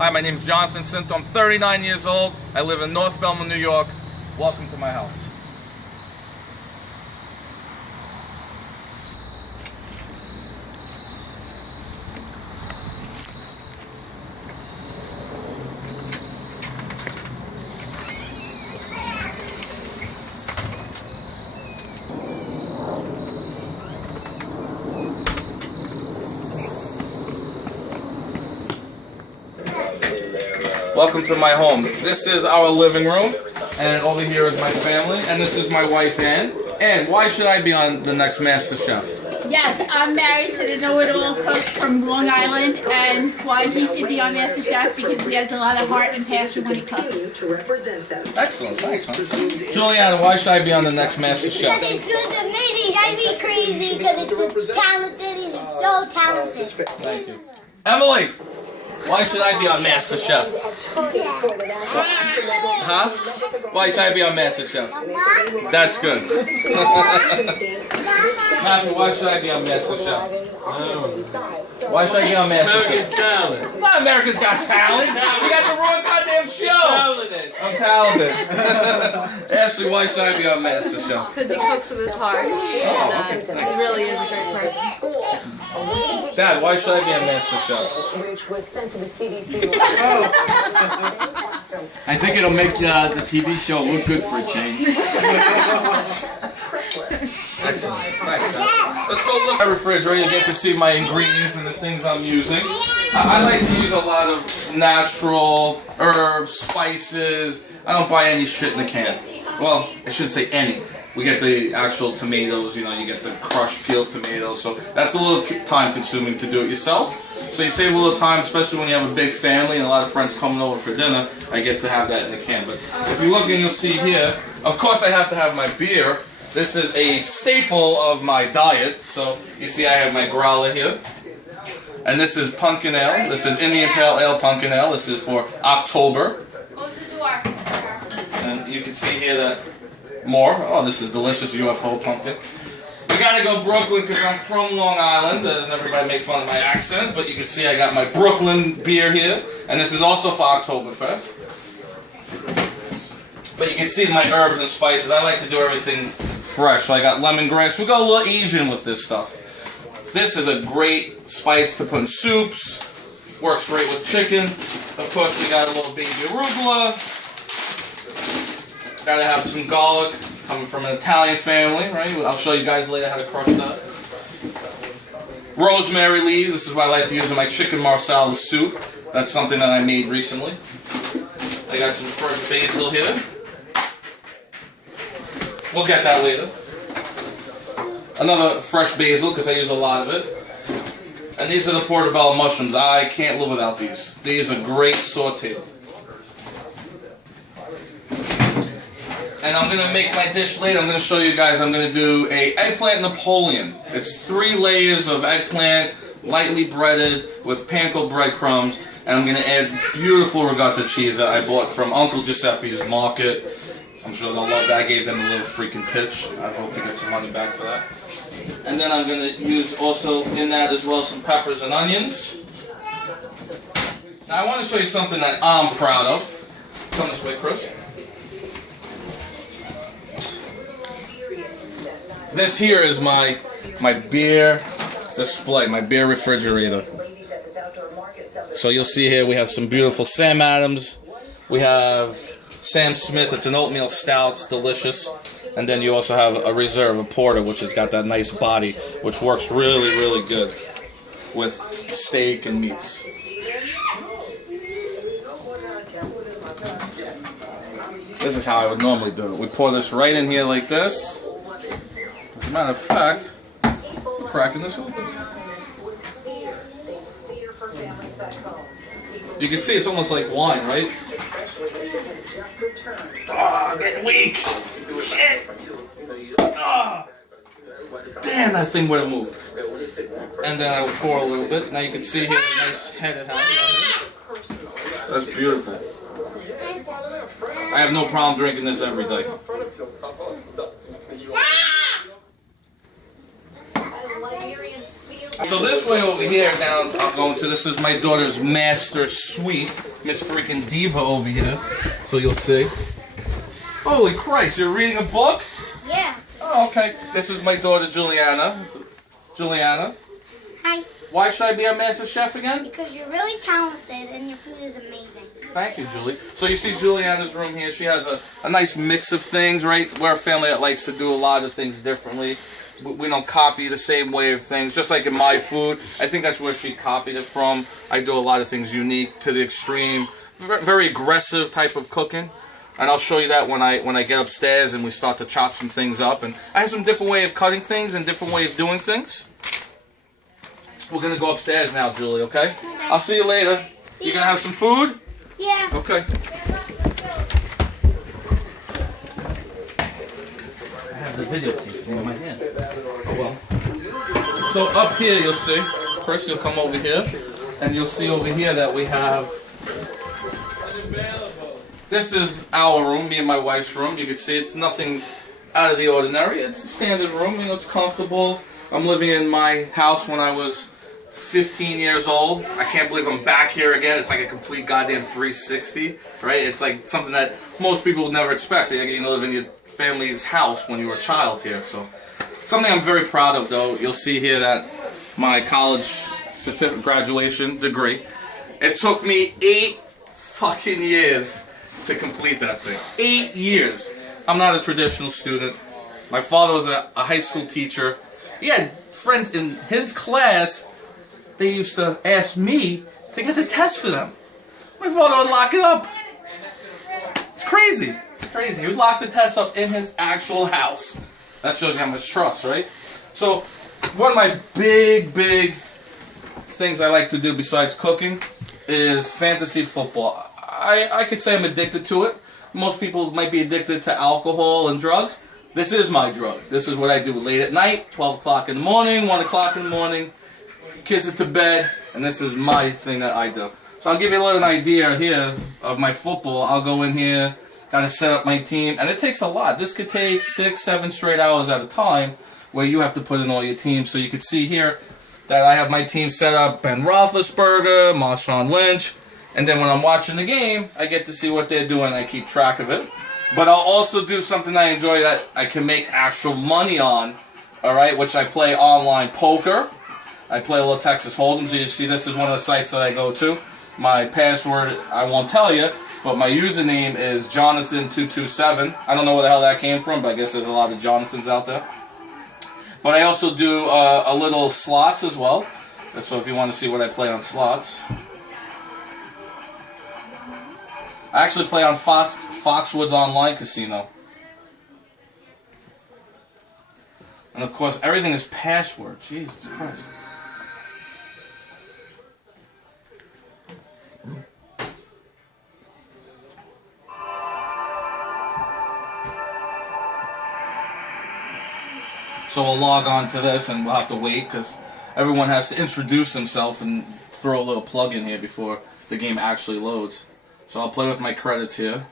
Hi, my name is Jonathan Scinto. I'm 39 years old. I live in North Belmont, New York. Welcome to my house. Welcome to my home. This is our living room, and over here is my family, and this is my wife, Ann. Ann, why should I be on the next MasterChef? Yes, I'm married to the know-it-all cook from Long Island, and why he should be on MasterChef because he has a lot of heart and passion when he cooks. Excellent, thanks, huh? Juliana, why should I be on the next MasterChef? Because it's just amazing, drives me crazy, because it's so talented, and it's so talented. Thank you. Emily, why should I be on MasterChef? Huh? Why should I be on MasterChef? That's good. Matthew, why should I be on MasterChef? Why should I be on MasterChef? Talent. Not America's Got Talent. You got the wrong goddamn show. I'm talented. Ashley, why should I be on MasterChef? Because he cooks with his heart, and he really is a great person. Dad, why should I be on MasterChef? I think it'll make the TV show look good for a change. Excellent. Nice. Let's go look at my refrigerator. You get to see my ingredients and the things I'm using. I like to use a lot of natural herbs, spices. I don't buy any shit in the can. Well, I shouldn't say any. We get the actual tomatoes, you know, you get the crushed peeled tomatoes, so that's a little time consuming to do it yourself. So you save a little time, especially when you have a big family and a lot of friends coming over for dinner. I get to have that in the can. But if you look and you'll see here, of course I have to have my beer. This is a staple of my diet. So you see I have my growler here. And this is pumpkin ale. This is Indian Pale Ale pumpkin ale. This is for October. And you can see here that more. Oh, this is delicious UFO pumpkin. We gotta go Brooklyn because I'm from Long Island, and everybody make fun of my accent, but you can see I got my Brooklyn beer here, and this is also for Oktoberfest. But you can see my herbs and spices. I like to do everything fresh. So I got lemongrass. We go a little Asian with this stuff. This is a great spice to put in soups. Works great with chicken. Of course, we got a little baby arugula. Gotta have some garlic, coming from an Italian family, right? I'll show you guys later how to crush that. Rosemary leaves, this is what I like to use in my chicken marsala soup. That's something that I made recently. I got some fresh basil here. We'll get that later. Another fresh basil, because I use a lot of it. And these are the portobello mushrooms. I can't live without these. These are great sauteed. And I'm going to make my dish later. I'm going to show you guys. I'm going to do a eggplant Napoleon. It's 3 layers of eggplant, lightly breaded with panko breadcrumbs. And I'm going to add beautiful ricotta cheese that I bought from Uncle Giuseppe's Market. I'm sure they'll love that. I gave them a little freaking pitch. I hope to get some money back for that. And then I'm going to use also in that as well some peppers and onions. Now I want to show you something that I'm proud of. Come this way, Chris. This here is my beer display, my beer refrigerator. So you'll see here we have some beautiful Sam Adams. We have Sam Smith. It's an oatmeal stout. It's delicious. And then you also have a reserve, a porter, which has got that nice body, which works really, really good with steak and meats. This is how I would normally do it. We pour this right in here like this. As a matter of fact, I'm cracking this open. You can see it's almost like wine, right? Oh, I'm getting weak. Shit. Oh. Damn, that thing would have moved. And then I would pour a little bit. Now you can see here a nice head it has. That's beautiful. I have no problem drinking this every day. So this way over here, now I'm going to, this is my daughter's master suite. Miss freaking Diva over here. So you'll see. Holy Christ, you're reading a book? Yeah. Oh, okay. This is my daughter Juliana. Juliana. Hi. Why should I be on MasterChef again? Because you're really talented and your food is amazing. Thank you, Julie. So you see Juliana's room here. She has a nice mix of things, right? We're a family that likes to do a lot of things differently. We don't copy the same way of things. Just like in my food, I think that's where she copied it from. I do a lot of things unique to the extreme. Very aggressive type of cooking. And I'll show you that when I get upstairs and we start to chop some things up. And I have some different way of cutting things and different way of doing things. We're going to go upstairs now, Julie, okay? I'll see you later. You going to have some food? Yeah. Okay. I have the videotape in my hand. Oh well. So up here you'll see, Chris, you'll come over here, and you'll see over here that we have, this is our room, me and my wife's room. You can see it's nothing out of the ordinary. It's a standard room, you know, it's comfortable. I'm living in my house when I was 15 years old. I can't believe I'm back here again. It's like a complete goddamn 360, right? It's like something that most people would never expect. You know, live in your family's house when you were a child here. So something I'm very proud of, though. You'll see here that my college certificate graduation degree. It took me 8 fucking years to complete that thing. 8 years. I'm not a traditional student. My father was a high school teacher. He had friends in his class. They used to ask me to get the test for them. My father would lock it up. It's crazy. It's crazy. He would lock the test up in his actual house. That shows you how much trust, right? So, one of my big things I like to do besides cooking is fantasy football. I could say I'm addicted to it. Most people might be addicted to alcohol and drugs. This is my drug. This is what I do late at night, 12 o'clock in the morning, 1 o'clock in the morning. Kids are to bed, and this is my thing that I do. So I'll give you a little idea here of my football. I'll go in here, kind of set up my team, and it takes a lot. This could take 6-7 straight hours at a time, where you have to put in all your teams. So you can see here that I have my team set up: Ben Roethlisberger, Marshawn Lynch, and then when I'm watching the game, I get to see what they're doing, and I keep track of it. But I'll also do something I enjoy that I can make actual money on, all right, which I play online poker. I play a little Texas Hold'em. So you see, this is one of the sites that I go to. My password, I won't tell you, but my username is Jonathan227. I don't know where the hell that came from, but I guess there's a lot of Jonathans out there. But I also do a little slots as well. So if you want to see what I play on slots. I actually play on Foxwoods Online Casino. And of course, everything is password. Jesus Christ. So I'll log on to this, and we'll have to wait because everyone has to introduce themselves and throw a little plug in here before the game actually loads. So I'll play with my credits here,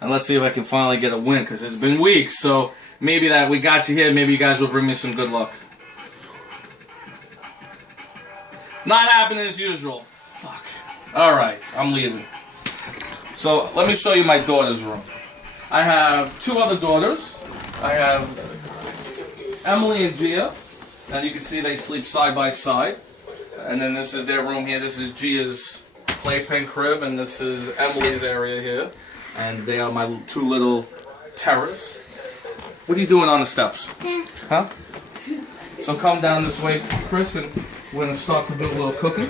and let's see if I can finally get a win, because it's been weeks. So maybe that we got you here, maybe you guys will bring me some good luck. Not happening as usual. Fuck. Alright, I'm leaving. So let me show you my daughter's room. I have 2 other daughters. I have Emily and Gia, and you can see they sleep side by side. And then this is their room here. This is Gia's playpen crib, and this is Emily's area here. And they are my 2 little terrors. What are you doing on the steps? Huh? So come down this way, Chris, and we're going to start to do a little cooking.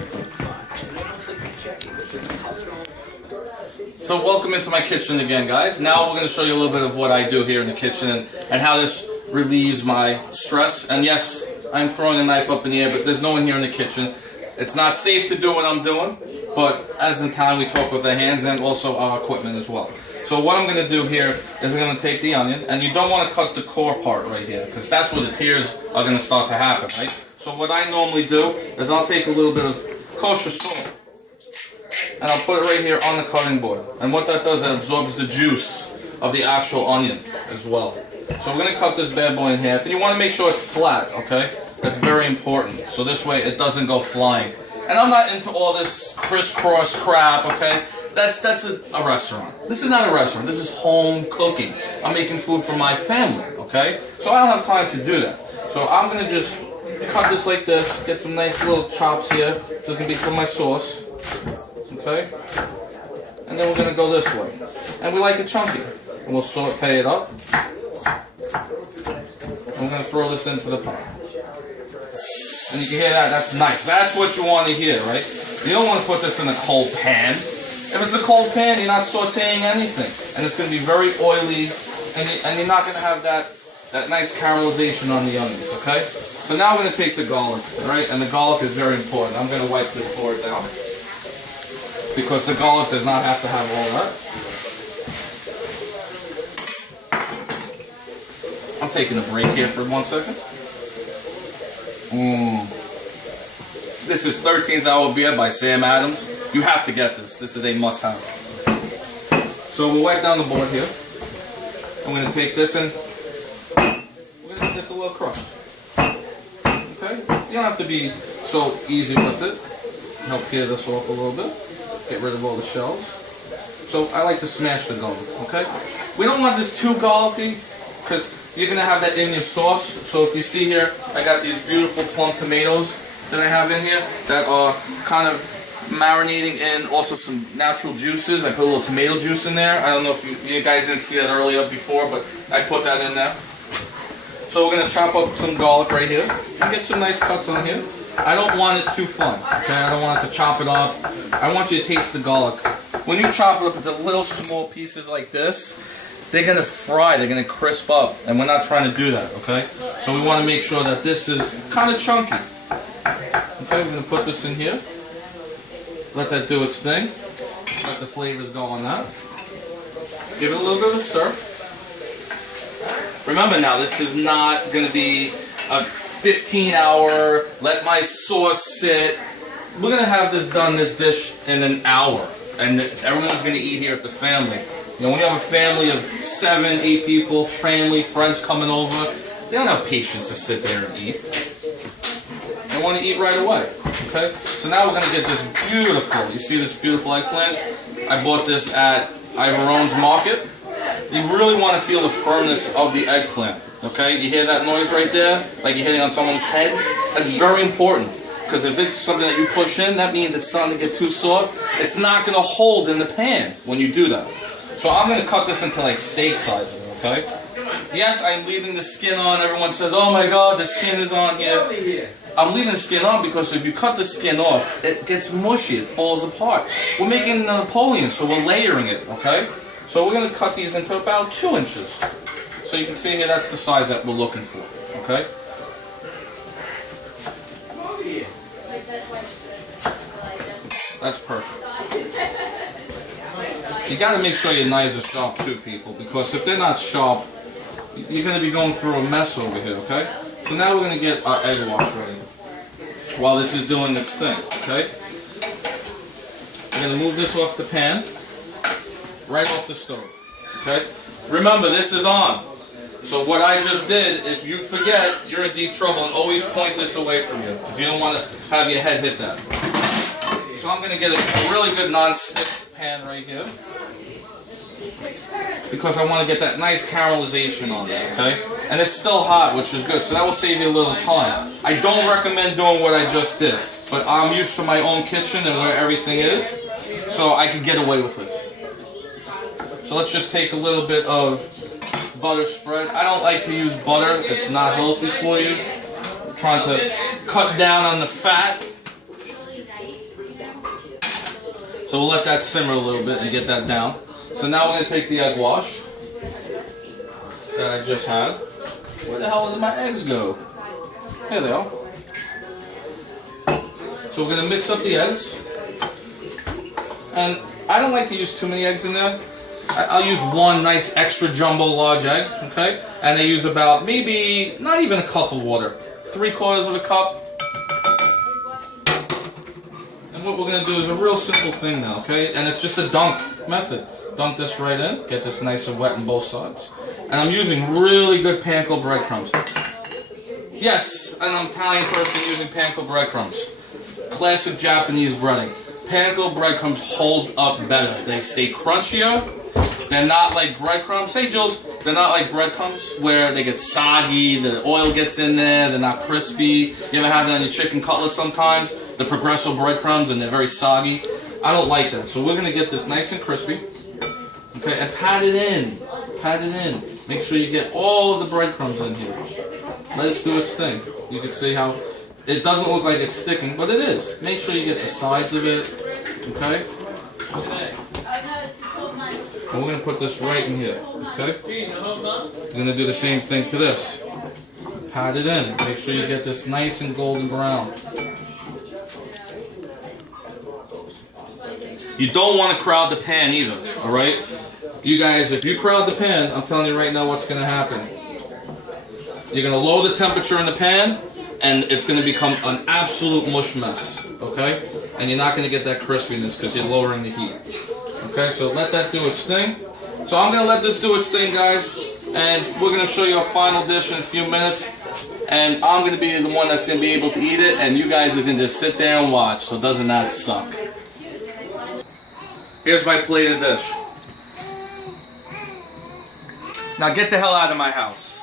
So welcome into my kitchen again, guys. Now we're going to show you a little bit of what I do here in the kitchen and how this relieves my stress. And yes, I'm throwing a knife up in the air, but there's no one here in the kitchen. It's not safe to do what I'm doing, but as in time we talk with our hands and also our equipment as well. So what I'm going to do here is I'm going to take the onion, and you don't want to cut the core part right here, because that's where the tears are going to start to happen, right? So what I normally do is I'll take a little bit of kosher salt, and I'll put it right here on the cutting board. And what that does, it absorbs the juice of the actual onion as well. So we're going to cut this bad boy in half, and you want to make sure it's flat, okay? That's very important. So this way it doesn't go flying. And I'm not into all this crisscross crap, okay? That's a restaurant. This is not a restaurant. This is home cooking. I'm making food for my family, okay? So I don't have time to do that. So I'm going to just cut this like this, get some nice little chops here. So it's going to be for my sauce, okay? And then we're going to go this way. And we like it chunky. And we'll saute it up. And we're going to throw this into the pot. And you can hear that, that's nice. That's what you want to hear, right? You don't want to put this in a cold pan. If it's a cold pan, you're not sauteing anything. And it's going to be very oily, and you're not going to have that nice caramelization on the onions, okay? So now I'm going to take the garlic, right? And the garlic is very important. I'm going to wipe this board down, because the garlic does not have to have all that. I'm taking a break here for 1 second. This is 13th Hour Beer by Sam Adams. You have to get this. This is a must-have. So we'll wipe down the board here. I'm going to take this and we're going to get this a little crushed. Okay? You don't have to be so easy with it. Help clear this off a little bit. Get rid of all the shells. So I like to smash the garlic. Okay? We don't want this too garlicky, because you're going to have that in your sauce. So if you see here, I got these beautiful plum tomatoes that I have in here that are kind of marinating in also some natural juices. I put a little tomato juice in there. I don't know if you guys didn't see that earlier before, but I put that in there. So we're going to chop up some garlic right here and get some nice cuts on here. I don't want it too fine, okay? I don't want it to chop it up. I want you to taste the garlic. When you chop it up into little small pieces like this, they're going to fry, they're going to crisp up, and we're not trying to do that, okay? So we want to make sure that this is kind of chunky. Okay, we're going to put this in here. Let that do its thing. Let the flavors go on that. Give it a little bit of a stir. Remember now, this is not going to be a 15-hour, let my sauce sit. We're going to have this done, this dish, in an hour. And everyone's going to eat here at the family. You know, when you have a family of 7, 8 people, family, friends coming over, they don't have patience to sit there and eat. They want to eat right away, okay? So now we're going to get this beautiful, you see this beautiful eggplant? I bought this at Ivoron's Market. You really want to feel the firmness of the eggplant, okay? You hear that noise right there? Like you're hitting on someone's head? That's very important, because if it's something that you push in, that means it's starting to get too soft. It's not going to hold in the pan when you do that. So I'm going to cut this into like steak sizes, okay? Yes, I'm leaving the skin on. Everyone says, oh my God, the skin is on here. I'm leaving the skin on because if you cut the skin off, it gets mushy, it falls apart. We're making a Napoleon, so we're layering it, okay? So we're going to cut these into about 2 inches. So you can see here, that's the size that we're looking for, okay? That's perfect. You got to make sure your knives are sharp too, people, because if they're not sharp, you're going to be going through a mess over here, okay? So now we're going to get our egg wash ready while this is doing its thing, okay? We're going to move this off the pan, right off the stove, okay? Remember, this is on. So what I just did, if you forget, you're in deep trouble, and always point this away from you if you don't want to have your head hit that. So I'm going to get a really good non-stick pan right here, because I want to get that nice caramelization on there, okay? And it's still hot, which is good, so that will save you a little time. I don't recommend doing what I just did, but I'm used to my own kitchen and where everything is, so I can get away with it. So let's just take a little bit of butter spread. I don't like to use butter, it's not healthy for you. I'm trying to cut down on the fat. So we'll let that simmer a little bit and get that down. So now we're going to take the egg wash that I just had. Where the hell did my eggs go? Here they are. So we're going to mix up the eggs. And I don't like to use too many eggs in there. I'll use one nice extra jumbo large egg, okay? And I use about maybe, not even a cup of water. 3/4 of a cup. And what we're going to do is a real simple thing now, okay? And it's just a dunk method. Dunk this right in, get this nice and wet on both sides. And I'm using really good panko breadcrumbs. Yes, an Italian person using panko breadcrumbs. Classic Japanese breading. Panko breadcrumbs hold up better. They stay crunchier. They're not like breadcrumbs. Hey, Jules, they're not like breadcrumbs where they get soggy, the oil gets in there, they're not crispy. You ever have it on your chicken cutlets sometimes? The Progresso breadcrumbs, and they're very soggy. I don't like that. So we're going to get this nice and crispy. Okay, and pat it in. Pat it in. Make sure you get all of the breadcrumbs in here. Let it do its thing. You can see how it doesn't look like it's sticking, but it is. Make sure you get the sides of it. Okay? And we're going to put this right in here. Okay? We're going to do the same thing to this. Pat it in. Make sure you get this nice and golden brown. You don't want to crowd the pan either, alright? You guys, if you crowd the pan, I'm telling you right now what's going to happen. You're going to lower the temperature in the pan, and it's going to become an absolute mush mess, okay? And you're not going to get that crispiness because you're lowering the heat. Okay, so let that do its thing. So I'm going to let this do its thing, guys, and we're going to show you a final dish in a few minutes. And I'm going to be the one that's going to be able to eat it, and you guys are going to just sit there and watch, so doesn't that suck? Here's my plated dish. Now get the hell out of my house.